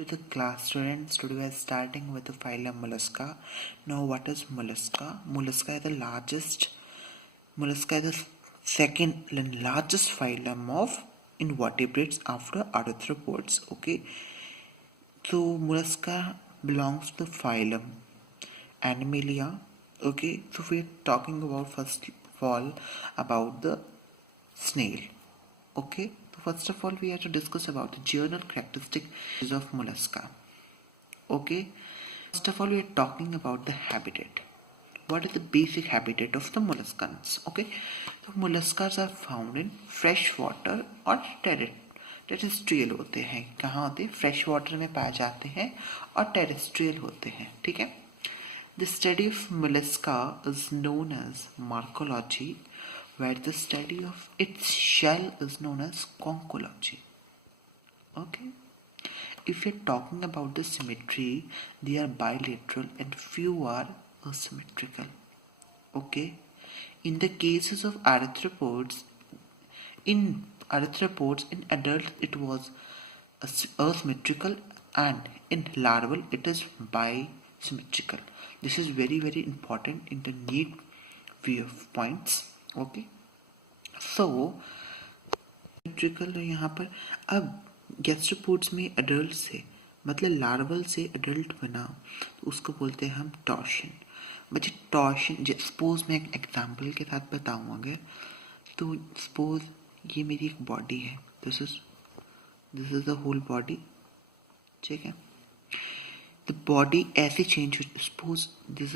To the class students, today we are starting with the phylum Mollusca. Now, what is Mollusca? Mollusca is the largest. Mollusca is the second largest phylum of invertebrates after arthropods. Okay, so Mollusca belongs to the phylum Animalia. Okay, so we are talking about first of all about the snail. Okay, so first of all we have to discuss about the general characteristics of mollusca. Okay, first of all we are talking about the habitat. What is the basic habitat of the molluscans? Okay, so molluscas are found in fresh water और terrestrial होते हैं. कहाँ होते हैं? Fresh water में पाए जाते हैं और टेरेस्ट्रियल होते हैं. ठीक है. The study of mollusca is known as morphology, where the study of its shell is known as conchology. Okay. If you're talking about the symmetry, they are bilateral and few are asymmetrical. Okay. In the cases of arthropods, in adults it was asymmetrical, and in larval it is bisymmetrical. This is very important in the need view of points. Okay, so symmetrical यहाँ पर. अब gastropods में adult से मतलब larval से adult बना तो उसको बोलते हैं हम टॉर्शन. बच्चे टॉर्शन सपोज मैं एक एग्जांपल के साथ बताऊँ अगर, तो सपोज ये मेरी एक बॉडी है. This is the whole body. ठीक है. द बॉडी ऐसे चेंज हो. Suppose this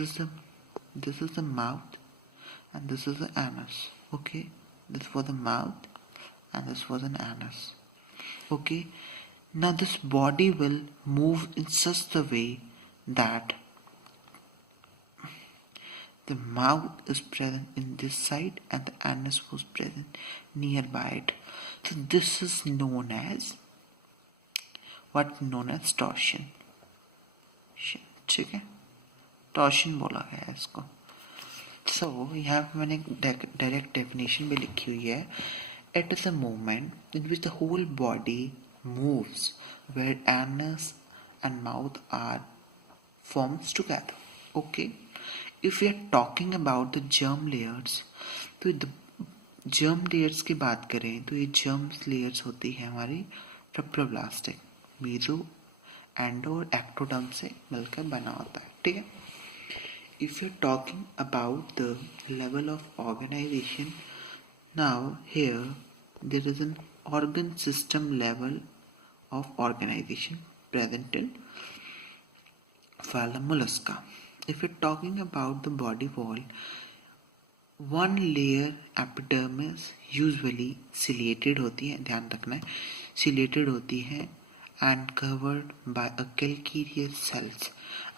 is the mouth and this is the anus. Okay, this was the mouth and this was an anus. Okay, now this body will move in such a way that the mouth is present in this side and the anus was present nearby it. So this is known as torsion. ठीक है, torsion बोला गया है इसको. So यहाँ पे मैंने direct definition भी लिखी हुई है. It is a movement in which the whole body moves where anus and mouth are formed together. Okay, if we are talking about the germ layers, तो germ layers की बात करें तो ये germ layers होती है हमारी ट्रिप्लोब्लास्टिक, मेसो, एंडो और एक्टोडर्म से मिलकर बना होता है. ठीक है. If you're talking about the level of organization, now here there is an organ system level of organization present in phylum Mollusca. If you're talking about the body wall, one layer epidermis usually ciliated होती है, ध्यान रखना है, ciliated होती है and covered by a calcareous cells.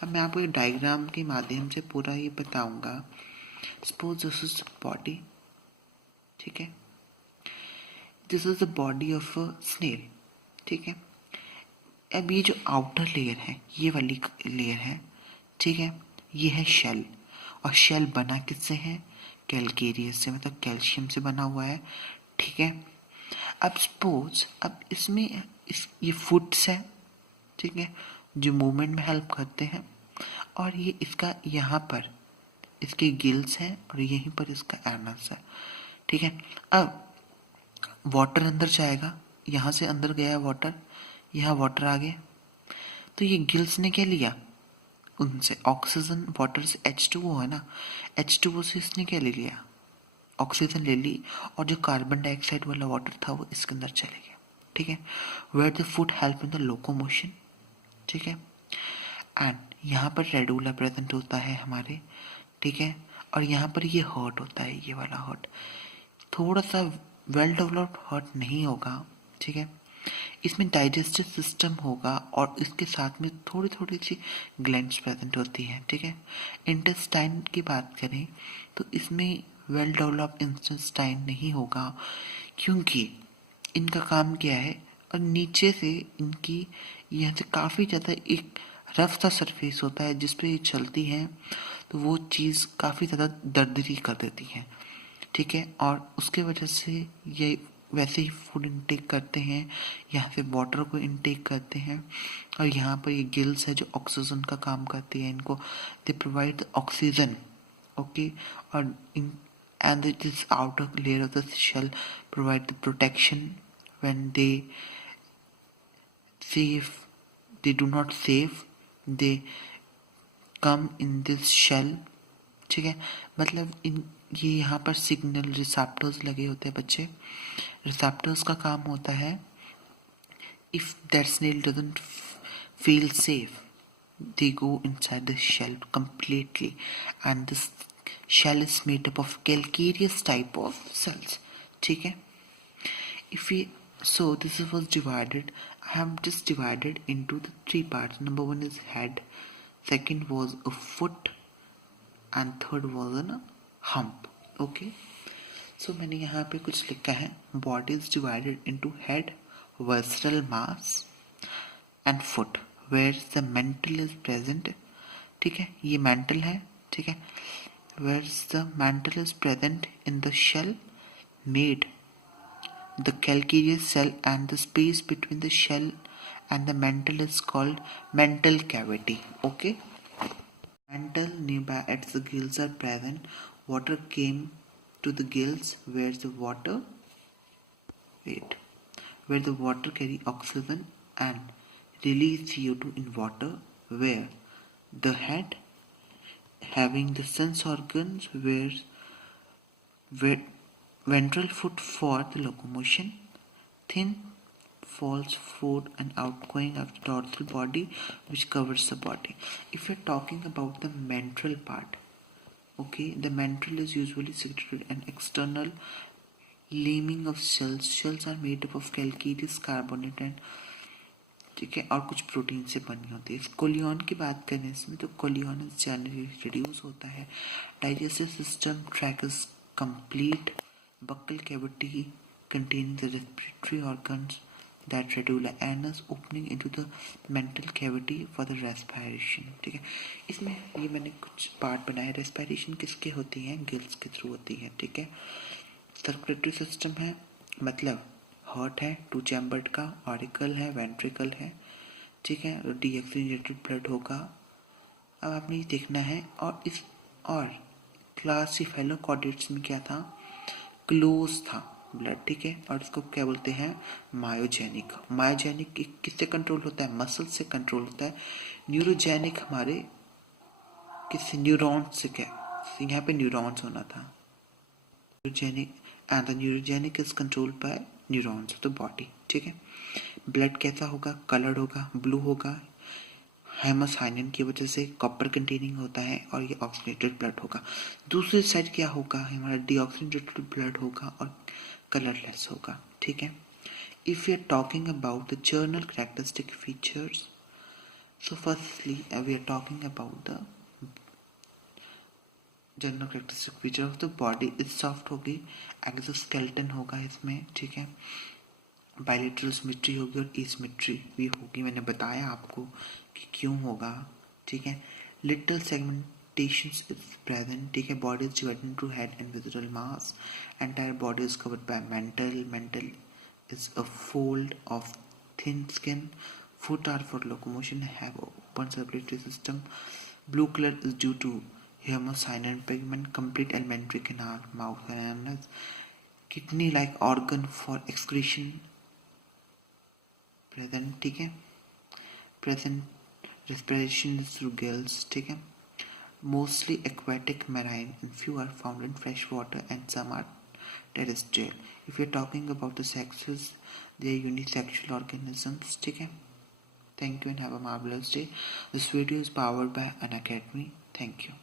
अब मैं आपको एक डायग्राम के माध्यम से पूरा ये बताऊंगा. Suppose this is body. ठीक है. This is the body of a snail. ठीक है. अब ये जो आउटर लेयर है, ये वाली लेयर है. ठीक है. ये है शेल, और शेल बना किससे है? कैलकेरियस से, मतलब कैल्शियम से बना हुआ है. ठीक है. अब सपोज अब इसमें ये फुट्स है. ठीक है, जो मूवमेंट में हेल्प करते हैं, और ये इसका यहाँ पर इसके गिल्स हैं और यहीं पर इसका एनस है. ठीक है. अब वाटर अंदर जाएगा, यहाँ से अंदर गया वाटर, यहाँ वाटर आ गया, तो ये गिल्स ने क्या लिया? उनसे ऑक्सीजन, वाटर से H2O है ना, H2O से इसने क्या ले लिया? ऑक्सीजन ले ली, और जो कार्बन डाइऑक्साइड वाला वाटर था वो इसके अंदर चले गया. ठीक है. Where the foot help in the locomotion. ठीक है. एंड यहाँ पर रेडुला प्रेजेंट होता है हमारे. ठीक है. और यहाँ पर ये हार्ट होता है, ये वाला हार्ट. थोड़ा सा वेल डेवलप्ड हार्ट नहीं होगा. ठीक है. इसमें डाइजेस्टिव सिस्टम होगा और इसके साथ में थोड़ी सी ग्लैंड्स प्रेजेंट होती हैं. ठीक है. इंटेस्टाइन की बात करें तो इसमें वेल डेवलप्ड इंटेस्टाइन नहीं होगा, क्योंकि इनका काम क्या है, और नीचे से इनकी यहाँ से काफ़ी ज़्यादा एक रफ सा सरफेस होता है जिस पे ये चलती हैं, तो वो चीज़ काफ़ी ज़्यादा दर्दरी कर देती है. ठीक है. और उसके वजह से ये वैसे ही फूड इनटेक करते हैं, यहाँ से वाटर को इनटेक करते हैं, और यहाँ पर ये गिल्स है जो ऑक्सीजन का काम करती है इनको, दे प्रोवाइड ऑक्सीजन, ओके, और इन and this outer layer of the shell provide the protection when they do not save, they come in this shell, ठीक है। मतलब इन ये यहाँ पर सिग्नल रिसेप्टर्स लगे होते हैं बच्चे। रिसेप्टर्स का काम होता है, if that snail doesn't feel safe, they go inside the shell completely, and this shell is made up of calcareous type of cells, ठीक है। If we so this was divided, I have just divided into the three parts. Number one is head, second was a foot, and third was a hump, okay। So मैंने यहाँ पे कुछ लिखा है, body is divided into head, visceral mass and foot where the mantle is present, ठीक है, ये mantle है, ठीक है, where the mantle is present in the shell made the calcareous cell, and the space between the shell and the mantle is called mantle cavity, okay। Mantle nearby at the gills are present, water came to the gills where the water carry oxygen and release CO2 in water, where the head having the sense organs, where ventral foot for the locomotion, thin falls forward and outgoing of the dorsal body which covers the body. If you're talking about the ventral part, okay, the ventral is usually situated an external liming of cells. Cells are made up of calcareous carbonate and, ठीक है, और कुछ protein से बनी होती है। कोलियन की बात करें इसमें, तो कोलियन जनरली रिड्यूस होता है। Digestive system track is complete, buccal cavity containing the respiratory organs, that radula anus opening into the mental cavity for the respiration, ठीक है। इसमें ये मैंने कुछ पार्ट बनाए। रेस्पिरेशन किसके होती है, गिल्स के थ्रू होती है, ठीक है। सर्कुलेटरी सिस्टम है, मतलब हार्ट है, टू चैम्बर्ड का, ऑरिकल है, वेंट्रिकल है, ठीक है, डीऑक्सीजनेटेड ब्लड होगा। अब आपने ये देखना है, और क्लासिफेलोकॉर्डेट्स में क्या था, क्लोज था ब्लड, ठीक है, और इसको क्या बोलते हैं, मायोजेनिक। मायोजेनिक किससे कंट्रोल होता है, मसल से कंट्रोल होता है। न्यूरोजेनिक हमारे किससे, न्यूरॉन्स से, क्या यहाँ पे न्यूरॉन्स होना था, neurogenic, and the neurogenic is controlled by neurons of the body, ठीक है। ब्लड कैसा होगा, कलर्ड होगा, ब्लू होगा, हेमोसाइनिन की वजह से कॉपर कंटेनिंग होता है, और ये ऑक्सीडेटेड ब्लड होगा। दूसरी साइड क्या होगा, हमारा डीऑक्सीडेटेड ब्लड होगा और कलरलेस होगा, ठीक है। If you are talking about the journal characteristic features, so firstly we are talking about the general characteristic feature of the body is soft होगी, एक्सोस्केलेटन होगा इसमें, ठीक है, बायलेटरल सिमेट्री होगी और एसिमेट्री भी होगी, मैंने बताया आपको कि क्यों होगा, ठीक है। लिटल सेगमेंटेशन इज प्रेजेंट, ठीक है। Body is divided into head and visible mass, entire body is covered by mental is a fold of thin skin, foot are for locomotion, have open circulatory system, blue color is due to hemocyanin pigment, complete alimentary canal, mouth and anus, kidney like organ for excretion present, ठीक है। present respiration is through gills, ठीक है। mostly aquatic, marine, and few are found in fresh water and some are terrestrial. If you're talking about the sexes, they are unisexual organisms, ठीक है। Thank you and have a marvelous day. This video is powered by Unacademy. Thank you.